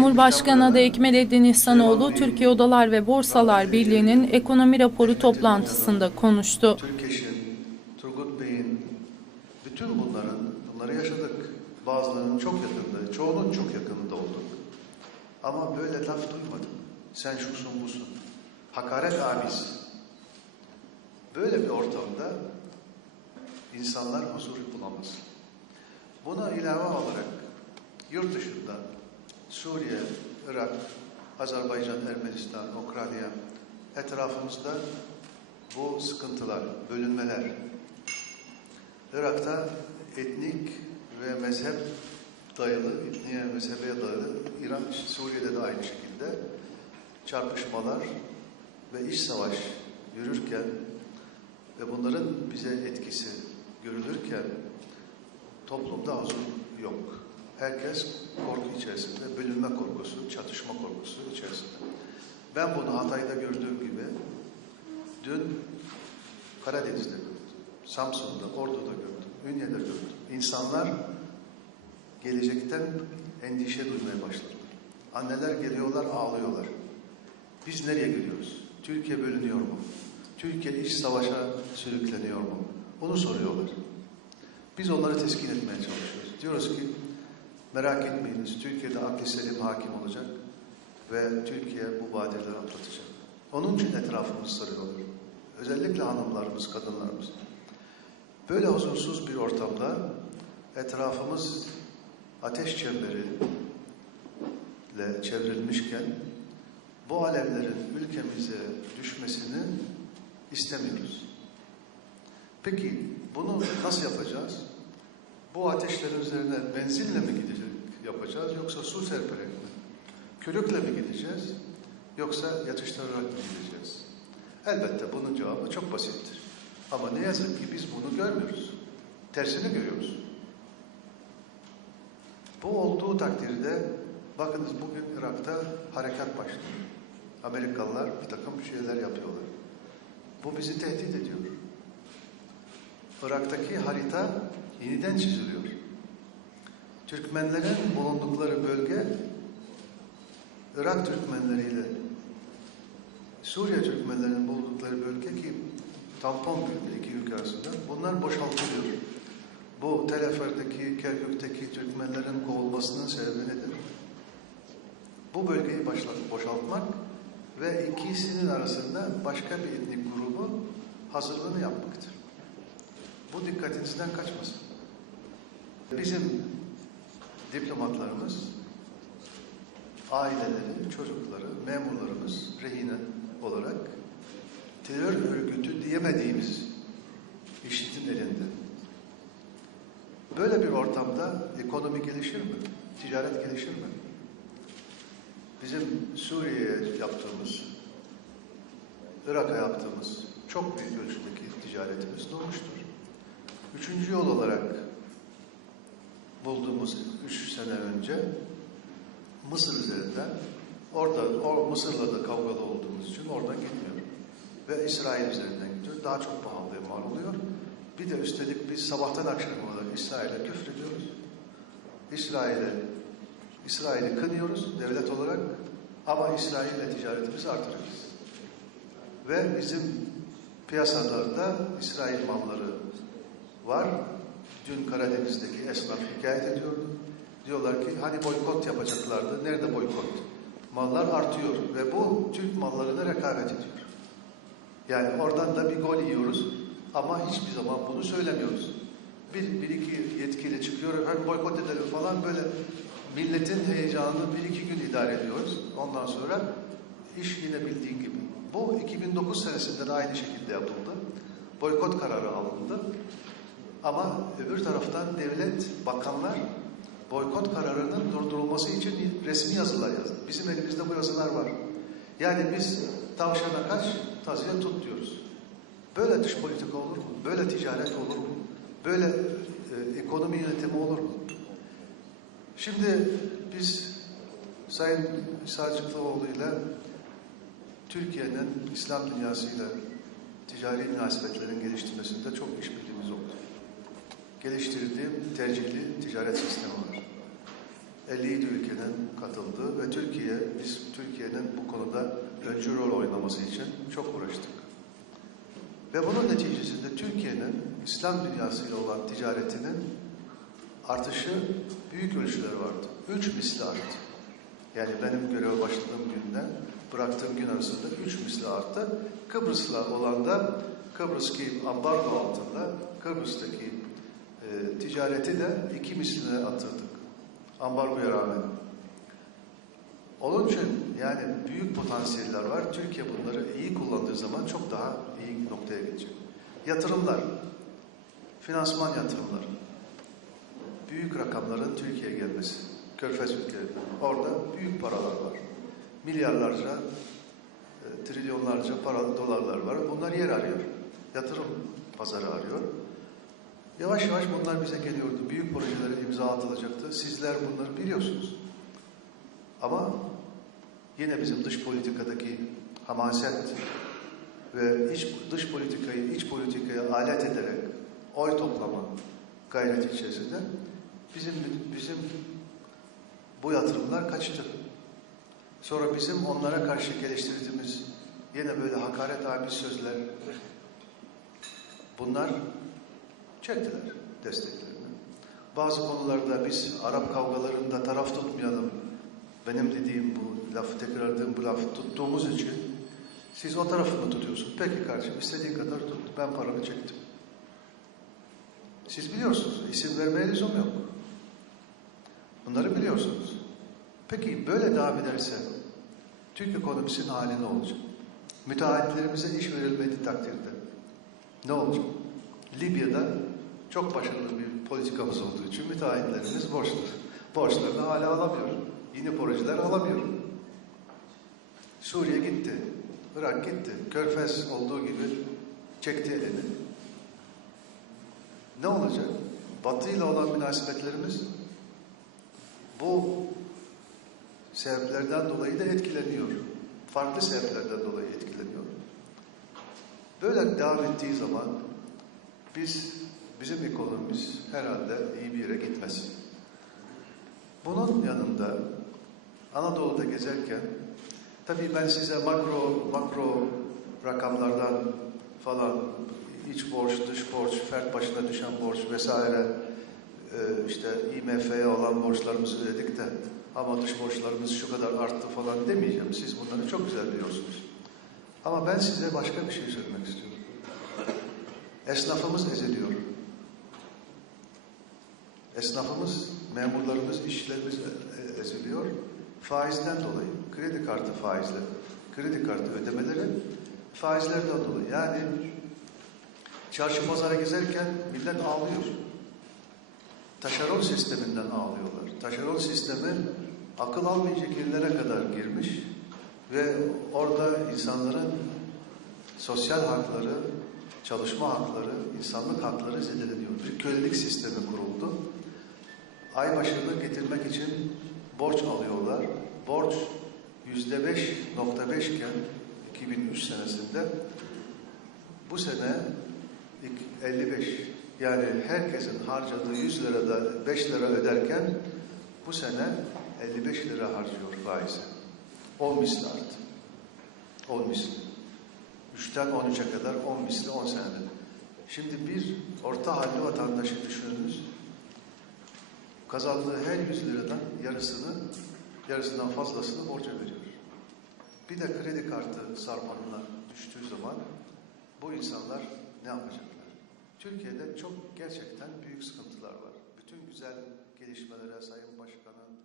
Cumhurbaşkanı adayı Ekmelettin İhsanoğlu, Türkiye Odalar ve Borsalar Birliği'nin ekonomi raporu toplantısında konuştu. Türkeş'in, Turgut Bey'in, bütün bunların, bunları yaşadık. Bazılarının çok yakında, çoğunun çok yakınında olduk. Ama böyle laf duymadım. Sen şusun busun. Hakaret abis. Böyle bir ortamda insanlar huzur bulamaz. Buna ilave olarak yurt dışında Suriye, Irak, Azerbaycan, Ermenistan, Ukrayna etrafımızda bu sıkıntılar, bölünmeler. Irak'ta etnik ve mezhep dayalı, etniye mezhebe dayalı, İran, Suriye'de de aynı şekilde çarpışmalar ve iç savaş yürürken ve bunların bize etkisi görülürken toplumda huzur yok. Herkes korku içerisinde, bölünme korkusu, çatışma korkusu içerisinde. Ben bunu Hatay'da gördüğüm gibi dün Karadeniz'de gördüm, Samsun'da, Ordu'da gördüm, Ünye'de gördüm. İnsanlar gelecekten endişe duymaya başladılar. Anneler geliyorlar, ağlıyorlar. Biz nereye gidiyoruz? Türkiye bölünüyor mu? Türkiye iç savaşa sürükleniyor mu? Bunu soruyorlar. Biz onları teskin etmeye çalışıyoruz. Diyoruz ki merak etmeyiniz Türkiye'de akli selim hakim olacak ve Türkiye bu badireleri atlatacak. Onun için etrafımız sarıyorlar. Özellikle hanımlarımız, kadınlarımız. Böyle huzursuz bir ortamda etrafımız ateş çemberiyle çevrilmişken bu alevlerin ülkemize düşmesini istemiyoruz. Peki bunu nasıl yapacağız? Bu ateşlerin üzerine benzinle mi gidecek yapacağız yoksa su serperek mi? Körükle mi gideceğiz yoksa yatıştırarak mı gideceğiz? Elbette bunun cevabı çok basittir. Ama ne yazık ki biz bunu görmüyoruz. Tersini görüyoruz. Bu olduğu takdirde bakınız bugün Irak'ta harekat başladı. Amerikalılar bir takım şeyler yapıyorlar. Bu bizi tehdit ediyor. Irak'taki harita yeniden çiziliyor. Türkmenlerin bulundukları bölge Irak Türkmenleriyle Suriye Türkmenlerinin bulundukları bölge ki tampon bölge iki ülke arasında bunlar boşaltılıyor. Bu Telefer'deki, Kerkük'teki Türkmenlerin kovulmasının sebebi nedir? Bu bölgeyi boşaltmak ve ikisinin arasında başka bir etnik grubu hazırlığını yapmaktır. Bu dikkatinizden kaçmasın. Bizim diplomatlarımız, aileleri, çocukları, memurlarımız rehine olarak terör örgütü diyemediğimiz IŞİD'in elinde. Böyle bir ortamda ekonomi gelişir mi? Ticaret gelişir mi? Bizim Suriye'ye yaptığımız, Irak'a yaptığımız çok büyük ölçüdeki ticaretimiz durmuştur. Üçüncü yol olarak bulduğumuz üç sene önce Mısır üzerinden orada o Mısır'la da kavgalı olduğumuz için oradan gitmiyor. Ve İsrail üzerinden gidiyor. Daha çok pahalıya mal oluyor. Bir de üstelik biz sabahtan akşama kadar İsrail'e küfrediyoruz. İsrail'e İsrail'i kınıyoruz devlet olarak ama İsrail'le ticaretimizi artırırız. Ve bizim piyasalarda İsrail malları var. Dün Karadeniz'deki esnaf şikayet ediyordu. Diyorlar ki hani boykot yapacaklardı. Nerede boykot? Mallar artıyor ve bu Türk mallarına rekabet ediyor. Yani oradan da bir gol yiyoruz ama hiçbir zaman bunu söylemiyoruz. Bir, bir iki yetkili çıkıyor, hani boykot edelim falan böyle milletin heyecanını bir iki gün idare ediyoruz. Ondan sonra iş yine bildiğin gibi. Bu 2009 senesinde de aynı şekilde yapıldı. Boykot kararı alındı. Ama öbür taraftan devlet, bakanlar boykot kararının durdurulması için resmi yazılar yazdı. Bizim elimizde bu yazılar var. Yani biz tavşana kaç, tazıya tut diyoruz. Böyle dış politika olur mu? Böyle ticaret olur mu? Böyle e, ekonomi yönetimi olur mu? Şimdi biz Sayın Sacıklıoğlu ile Türkiye'nin İslam dünyasıyla ticari münasebetlerin geliştirmesinde çok işbirliğimiz oldu. Geliştirdiğim tercihli ticaret sistemi var. 57 ülkenin katıldığı ve Türkiye, biz Türkiye'nin bu konuda öncü rol oynaması için çok uğraştık. Ve bunun neticesinde Türkiye'nin İslam dünyasıyla olan ticaretinin artışı büyük ölçüler vardı. Üç misli arttı. Yani benim görev başladığım günden bıraktığım gün arasında üç misli arttı. Kıbrıs'la olan da Kıbrıs'ki ambargo altında Kıbrıs'taki e, ticareti de iki misline attırdık. Ambargoya rağmen. Onun için yani büyük potansiyeller var. Türkiye bunları iyi kullandığı zaman çok daha iyi noktaya gelecek. Yatırımlar, finansman yatırımları, büyük rakamların Türkiye'ye gelmesi, Körfez ülkelerinden. Orada büyük paralar var. Milyarlarca, e, trilyonlarca para, dolarlar var. Bunlar yer arıyor. Yatırım pazarı arıyor. Yavaş yavaş bunlar bize geliyordu. Büyük projelere imza atılacaktı. Sizler bunları biliyorsunuz. Ama yine bizim dış politikadaki hamaset ve iç, dış politikayı iç politikaya alet ederek oy toplama gayreti içerisinde bizim bizim bu yatırımlar kaçtı. Sonra bizim onlara karşı geliştirdiğimiz yine böyle hakaret amiz sözler bunlar çektiler desteklerini. Bazı konularda biz Arap kavgalarında taraf tutmayalım. Benim dediğim bu lafı tekrarladığım bu lafı tuttuğumuz için siz o tarafı mı tutuyorsunuz? Peki kardeşim istediğin kadar tut. Ben paramı çektim. Siz biliyorsunuz. isim vermeye lüzum yok. Bunları biliyorsunuz. Peki böyle devam ederse Türk ekonomisinin hali ne olacak? Müteahhitlerimize iş verilmediği takdirde ne olacak? Libya'da çok başarılı bir politikamız olduğu için müteahhitlerimiz borçlu. Borçlarını hala alamıyor. Yeni projeler alamıyor. Suriye gitti. Irak gitti. Körfez olduğu gibi çekti elini. Ne olacak? Batı ile olan münasebetlerimiz bu sebeplerden dolayı da etkileniyor. Farklı sebeplerden dolayı etkileniyor. Böyle devam ettiği zaman biz bizim ekonomimiz herhalde iyi bir yere gitmez. Bunun yanında Anadolu'da gezerken tabii ben size makro makro rakamlardan falan iç borç, dış borç, fert başına düşen borç vesaire e, işte IMF'ye olan borçlarımızı dedik de ama dış borçlarımız şu kadar arttı falan demeyeceğim. Siz bunları çok güzel biliyorsunuz. Ama ben size başka bir şey söylemek istiyorum. Esnafımız eziliyor. Esnafımız, memurlarımız, işçilerimiz e- eziliyor. Faizden dolayı, kredi kartı faizleri, kredi kartı ödemeleri faizlerden dolayı. Yani çarşı pazara gezerken millet ağlıyor. Taşeron sisteminden ağlıyorlar. Taşeron sistemi akıl almayacak yerlere kadar girmiş ve orada insanların sosyal hakları, çalışma hakları, insanlık hakları zedeleniyor. Bir kölelik sistemi kuruldu. Ay başını getirmek için borç alıyorlar. Borç yüzde beş nokta beş iken 2003 senesinde bu sene 55 yani herkesin harcadığı 100 lirada 5 lira öderken bu sene 55 lira harcıyor faizi. 10 misli arttı. 10 misli. 3'ten 13'e kadar 10 misli 10 senede. Şimdi bir orta halli vatandaşı düşününüz. Kazandığı her 100 liradan yarısını, yarısından fazlasını borca veriyor. Bir de kredi kartı sarmalına düştüğü zaman bu insanlar ne yapacaklar? Türkiye'de çok gerçekten büyük sıkıntılar var. Bütün güzel gelişmelere Sayın Başkan'ın